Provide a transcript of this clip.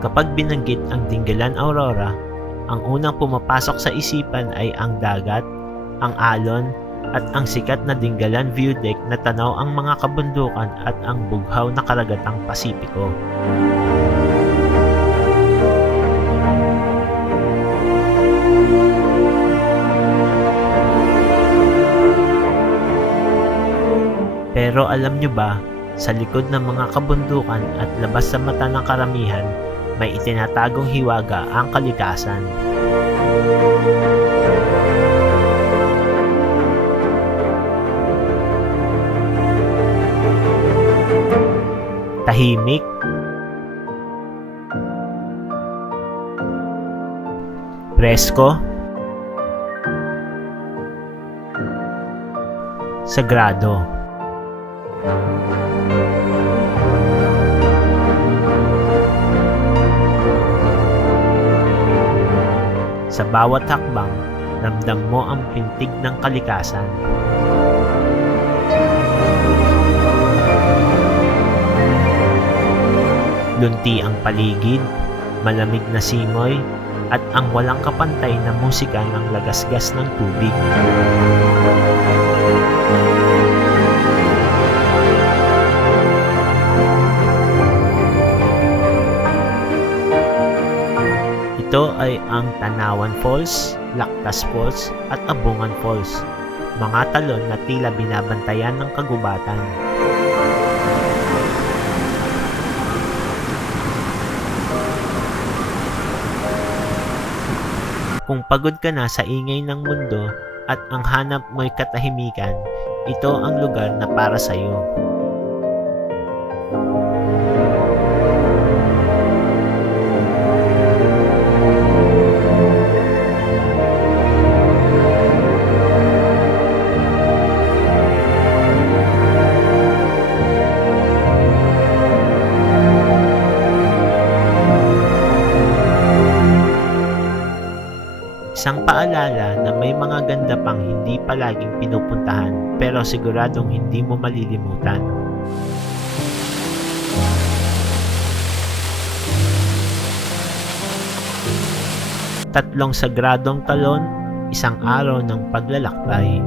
Kapag binanggit ang Dingalan Aurora, ang unang pumapasok sa isipan ay ang dagat, ang alon, at ang sikat na Dingalan View Deck na tanaw ang mga kabundukan at ang bughaw na karagatang Pasipiko. Pero alam nyo ba, sa likod ng mga kabundukan at labas sa mata ng karamihan, may itinatagong hiwaga ang kalikasan. Tahimik, presko, sagrado. Sa bawat hakbang, ramdam mo ang pintig ng kalikasan. Lunti ang paligid, malamig na simoy, at ang walang kapantay na musika ng lagasgas ng tubig. Ito ay ang Tanawan Falls, Lactas Falls at Abungan Falls, mga talon na tila binabantayan ng kagubatan. Kung pagod ka na sa ingay ng mundo at ang hanap mo'y katahimikan, ito ang lugar na para sa iyo. Isang paalala na may mga ganda pang hindi palaging pinupuntahan pero siguradong hindi mo malilimutan. Tatlong sagradong talon, isang araw ng paglalakbay.